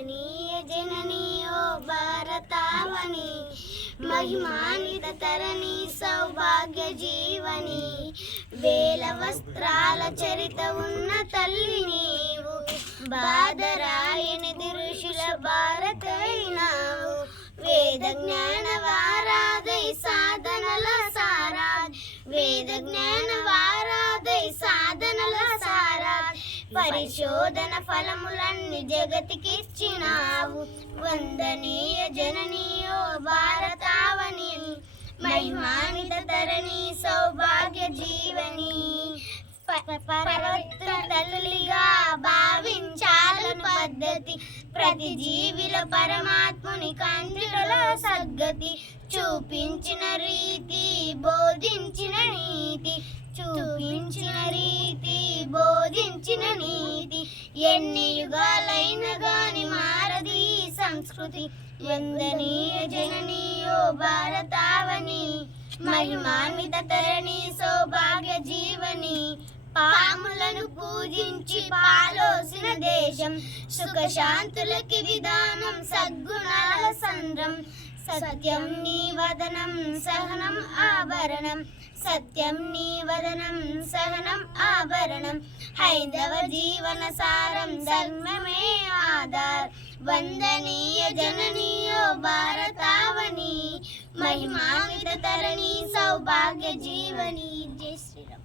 వందनीय जननी ओ भारतावनी महिमान्वित तरणी सौभाग्य जीवनी వేల వస్త్రాల చరిత ఉన్న తల్లి నీవు బాదరాయని ఋషుల భారతైనావు వేద జ్ఞాన వారాధై సాధనల సారాధ్ వేద జ్ఞాన వారాధై సాధనల సారాధ్ పరిశోధన ఫలములన్నీ జగతికిచ్చినావు వందనీయ జననీ ఓ భారతావని महिमान्वित तरणी सौभाग्य जीवनी పరవత్తుల తల్లిగా భావించాలను పద్ధతి ప్రతి జీవిలో పరమాత్ముని కంటిలో సద్గతి చూపించిన రీతి బోధించిన నీతి చూపించిన రీతి బోధించిన నీతి ఎన్ని యుగాలైన గాని మారది సంస్కృతి వందనీయ జననీ ఓ భారతావని महिमान्वित तरणी सौभाग्य जीवनी పాములను పూజించి పాలోసిన దేశం సుఖశాంతులకి విధానం సద్గుణాల సంద్రం సత్యం నీ వదనం సహనం ఆభరణం సత్యం నీ వదనం సహనం ఆభరణం హైందవ జీవన సారం ధర్మమే ఆధార్ వందనీయ జననీ ఓ భారతావని महिमान्वित तरणी सौभाग्य जीवनी जय श्री राम।